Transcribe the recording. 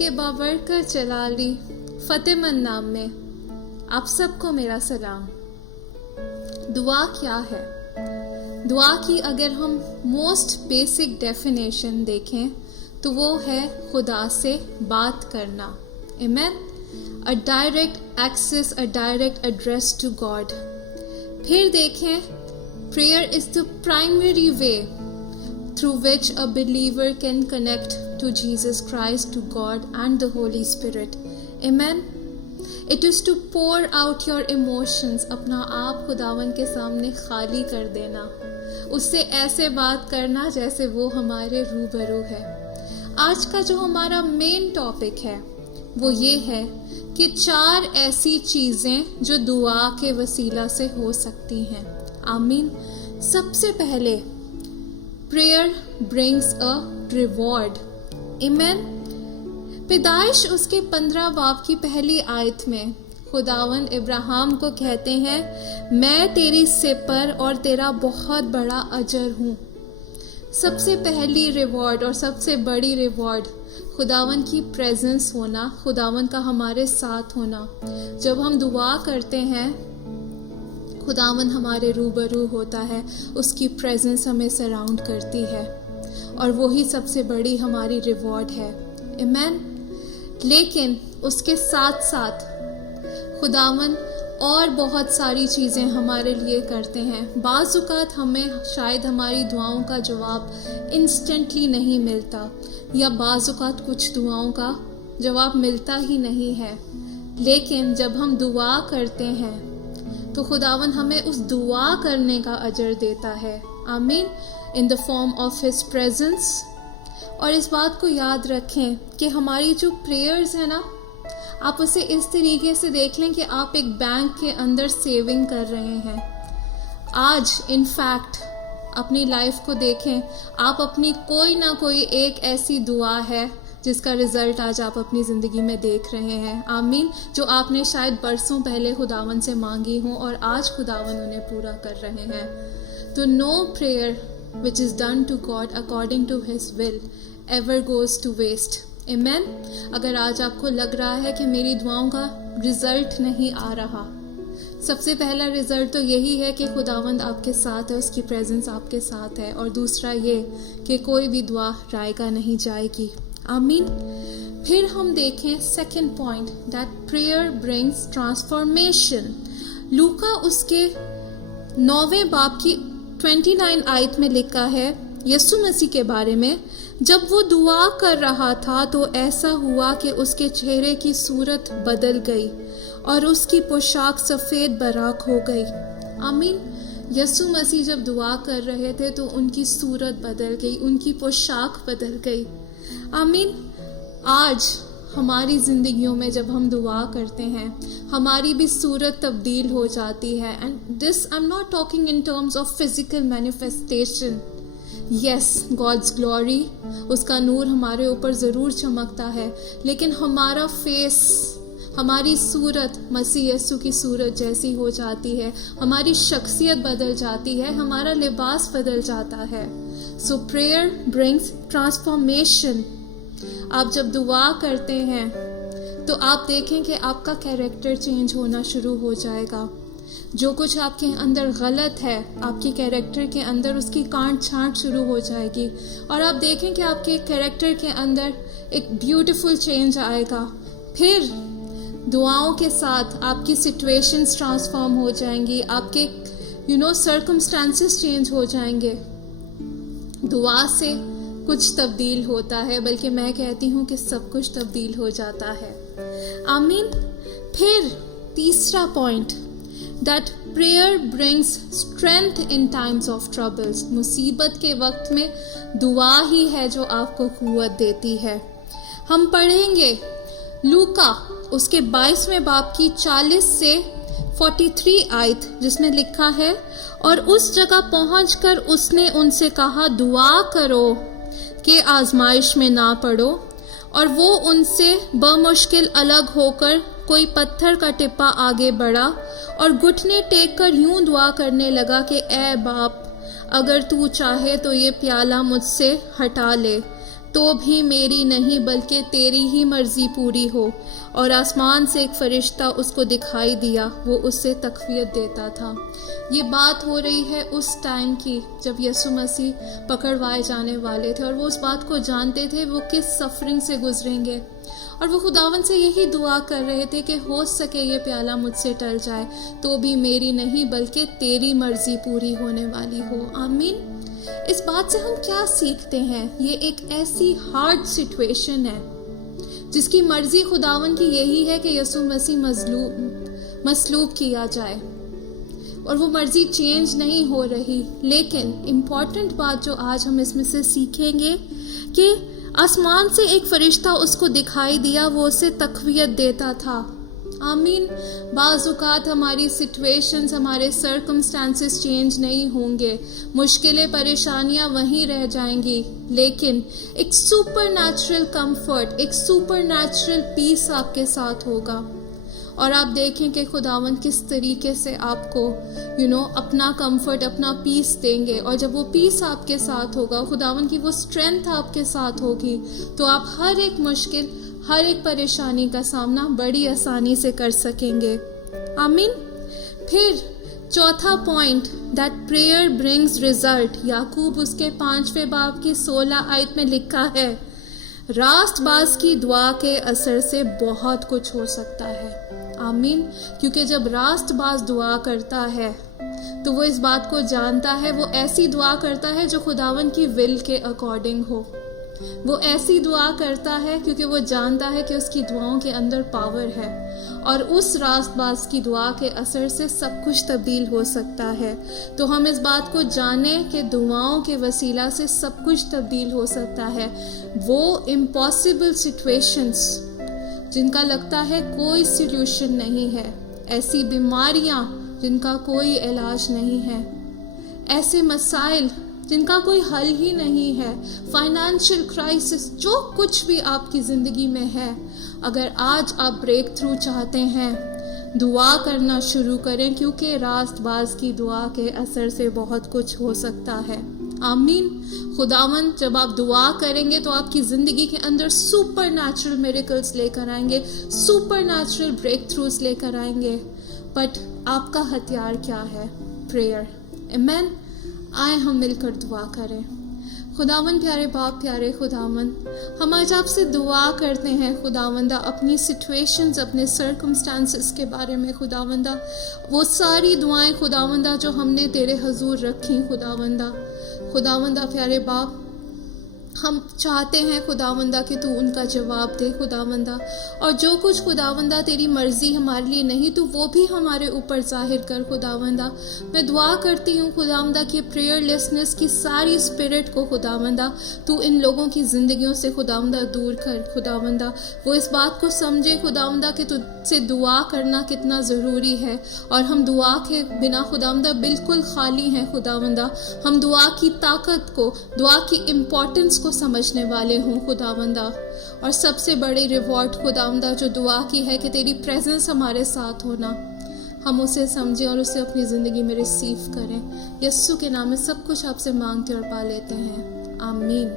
के बाबरकत जलाली फतेहमंद नाम में आप सबको मेरा सलाम। दुआ क्या है? दुआ की अगर हम मोस्ट बेसिक डेफिनेशन देखें तो वो है खुदा से बात करना। आमीन। A direct access, a direct address to God. फिर देखें, prayer is the primary way through which a believer can connect to Jesus Christ, to God and the Holy Spirit. Amen. It is to pour out your emotions, अपना आप खुदावन के सामने खाली कर देना, उससे ऐसे बात करना जैसे वो हमारे रूबरू है। आज का जो हमारा मेन टॉपिक है वो ये है कि 4 ऐसी चीज़ें जो दुआ के वसीला से हो सकती हैं। आमीन। सबसे पहले, Prayer brings a reward. Amen. पैदाइश उसके 15 बाब की पहली आयत में खुदावन इब्राहिम को कहते हैं, मैं तेरी सिपर और तेरा बहुत बड़ा अजर हूँ। सबसे पहली रिवॉर्ड और सबसे बड़ी रिवॉर्ड खुदावन की प्रेजेंस होना, खुदावन का हमारे साथ होना। जब हम दुआ करते हैं खुदावन हमारे रूबरू होता है, उसकी प्रेजेंस हमें सराउंड करती है और वही सबसे बड़ी हमारी रिवॉर्ड है। आमीन। लेकिन उसके साथ साथ खुदावन और बहुत सारी चीज़ें हमारे लिए करते हैं। बाज़ औक़ात हमें शायद हमारी दुआओं का जवाब इंस्टेंटली नहीं मिलता, या बाज़ औक़ात कुछ दुआओं का जवाब मिलता ही नहीं है। लेकिन जब हम दुआ करते हैं तो खुदावन हमें उस दुआ करने का अजर देता है। आमीन। In the form of his presence. और इस बात को याद रखें कि हमारी जो प्रेयर्स है ना, आप उसे इस तरीके से देख लें कि आप एक बैंक के अंदर सेविंग कर रहे हैं। आज इनफैक्ट अपनी लाइफ को देखें, आप अपनी कोई ना कोई एक ऐसी दुआ है जिसका रिजल्ट आज आप अपनी ज़िंदगी में देख रहे हैं। आमीन। जो आपने शायद बरसों पहले खुदावन से मांगी हो और आज खुदावन उन्हें पूरा कर रहे हैं। तो no prayer which is done to God according to his will ever goes to waste. आमीन। अगर आज आपको लग रहा है कि मेरी दुआओं का रिजल्ट नहीं आ रहा, सबसे पहला रिजल्ट तो यही है कि खुदावंद आपके साथ है, उसकी प्रेजेंस आपके साथ है। और दूसरा ये कि कोई भी दुआ रायगा नहीं जाएगी। आमीन। फिर हम देखें second point, that prayer brings transformation. लूका उसके 9वें बाब की 29 आयत में लिखा है यीशु मसीह के बारे में, जब वो दुआ कर रहा था तो ऐसा हुआ कि उसके चेहरे की सूरत बदल गई और उसकी पोशाक सफ़ेद बराक हो गई। आमीन। यीशु मसीह जब दुआ कर रहे थे तो उनकी सूरत बदल गई, उनकी पोशाक बदल गई। आमीन। आज हमारी ज़िंदगियों में जब हम दुआ करते हैं हमारी भी सूरत तब्दील हो जाती है। And this I am not talking in terms of physical manifestation. Yes, God's glory, उसका नूर हमारे ऊपर ज़रूर चमकता है, लेकिन हमारा फेस, हमारी सूरत मसीह यीशु की सूरत जैसी हो जाती है, हमारी शख्सियत बदल जाती है, हमारा लिबास बदल जाता है। सो प्रेयर ब्रिंग्स ट्रांसफॉर्मेशन। आप जब दुआ करते हैं तो आप देखें कि आपका कैरेक्टर चेंज होना शुरू हो जाएगा। जो कुछ आपके अंदर गलत है, आपके कैरेक्टर के अंदर उसकी काट छांट शुरू हो जाएगी और आप देखें कि आपके कैरेक्टर के अंदर एक ब्यूटीफुल चेंज आएगा। फिर दुआओं के साथ आपकी सिचुएशंस ट्रांसफॉर्म हो जाएंगी, आपके सर्कमस्टांसेस चेंज हो जाएंगे। दुआ से कुछ तब्दील होता है, बल्कि मैं कहती हूँ कि सब कुछ तब्दील हो जाता है। आमीन। फिर तीसरा point, that prayer brings strength in times of troubles. मुसीबत के वक्त में दुआ ही है जो आपको कुव्वत देती है। हम पढ़ेंगे लूका उसके 22वें बाब की 40 से 43 आयत, जिसमें लिखा है, और उस जगह पहुंचकर उसने उनसे कहा, दुआ करो कि आजमाइश में ना पड़ो। और वो उनसे बमुश्किल अलग होकर कोई पत्थर का टिप्पा आगे बढ़ा और घुटने टेक कर यूं दुआ करने लगा कि ए बाप, अगर तू चाहे तो ये प्याला मुझसे हटा ले, तो भी मेरी नहीं बल्कि तेरी ही मर्जी पूरी हो। और आसमान से एक फरिश्ता उसको दिखाई दिया, वो उससे तकवीयत देता था। ये बात हो रही है उस टाइम की जब यीशु मसीह पकड़वाए जाने वाले थे और वो उस बात को जानते थे वो किस सफरिंग से गुजरेंगे। और वो खुदावन से यही दुआ कर रहे थे कि हो सके ये प्याला मुझसे टल जाए, तो भी मेरी नहीं बल्कि तेरी मर्जी पूरी होने वाली हो। आमीन। इस बात से हम क्या सीखते हैं? ये एक ऐसी हार्ड सिचुएशन है जिसकी मर्जी खुदावन की यही है कि यीशु मसीह मसलूब किया जाए और वो मर्जी चेंज नहीं हो रही। लेकिन इम्पॉर्टेंट बात जो आज हम इसमें से सीखेंगे कि आसमान से एक फरिश्ता उसको दिखाई दिया, वो उसे तकवीयत देता था। आमीन। बाज़-औक़ात हमारी सिचुएशंस, हमारे सर्कमस्टांसेस चेंज नहीं होंगे, मुश्किलें परेशानियां वहीं रह जाएंगी, लेकिन एक सुपरनैचुरल कंफर्ट, एक सुपरनैचुरल पीस आपके साथ होगा। और आप देखें कि खुदावन किस तरीके से आपको अपना कंफर्ट, अपना पीस देंगे। और जब वो पीस आपके साथ होगा, खुदावन की वो स्ट्रेंथ आपके साथ होगी, तो आप हर एक मुश्किल, हर एक परेशानी का सामना बड़ी आसानी से कर सकेंगे। आमीन। फिर चौथा point, that prayer brings result. याकूब उसके 5वें बाब की 16 आयत में लिखा है, रास्तबाज की दुआ के असर से बहुत कुछ हो सकता है। आमीन। क्योंकि जब रास्तबाज दुआ करता है तो वो इस बात को जानता है, वो ऐसी दुआ करता है जो खुदावन की विल के अकॉर्डिंग हो। वो ऐसी दुआ करता है क्योंकि वो जानता है कि उसकी दुआओं के अंदर पावर है और उस रास्तबाज की दुआ के असर से सब कुछ तब्दील हो सकता है। तो हम इस बात को जानें कि दुआओं के वसीला से सब कुछ तब्दील हो सकता है। वो इम्पॉसिबल सिचुएशंस जिनका लगता है कोई सॉल्यूशन नहीं है, ऐसी बीमारियां जिनका कोई इलाज नहीं है, ऐसे मसाइल जिनका कोई हल ही नहीं है, फाइनेंशियल क्राइसिस, जो कुछ भी आपकी ज़िंदगी में है, अगर आज आप ब्रेक थ्रू चाहते हैं, दुआ करना शुरू करें, क्योंकि रास्तबाज की दुआ के असर से बहुत कुछ हो सकता है। आमीन। खुदावन जब आप दुआ करेंगे तो आपकी ज़िंदगी के अंदर सुपर नेचुरल मिरेकल्स लेकर आएंगे, सुपर नेचुरल ब्रेक थ्रूज लेकर आएंगे। बट आपका हथियार क्या है? प्रेयर। आमीन। आए हम मिलकर दुआ करें। खुदावन प्यारे बाप, प्यारे खुदावन, हम आज आपसे दुआ करते हैं खुदावंदा, अपनी सिचुएशंस, अपने सर्कमस्टांसेस के बारे में खुदावंदा, वो सारी दुआएं खुदावंदा जो हमने तेरे हजूर रखी खुदावंदा प्यारे बाप, हम चाहते हैं खुदावंदा कि तू उनका जवाब दे खुदावंदा, और जो कुछ खुदावंदा तेरी मर्जी हमारे लिए नहीं, तू वो भी हमारे ऊपर जाहिर कर खुदावंदा। मैं दुआ करती हूँ खुदावंदा कि प्रेयरलेसनेस की सारी स्पिरिट को खुदावंदा तू इन लोगों की ज़िंदगियों से खुदावंदा दूर कर खुदावंदा। वो इस बात को समझे खुदावंदा कि तुझसे दुआ करना कितना ज़रूरी है, और हम दुआ के बिना खुदावंदा बिल्कुल खाली हैं खुदावंदा। हम दुआ की ताकत को, दुआ की इम्पोर्टेंस को समझने वाले हों खुदावंदा, और सबसे बड़ी रिवॉर्ड खुदावंदा जो दुआ की है कि तेरी प्रेजेंस हमारे साथ होना, हम उसे समझें और उसे अपनी ज़िंदगी में रिसीव करें। यीशु के नाम में सब कुछ आपसे मांगते और पा लेते हैं। आमीन।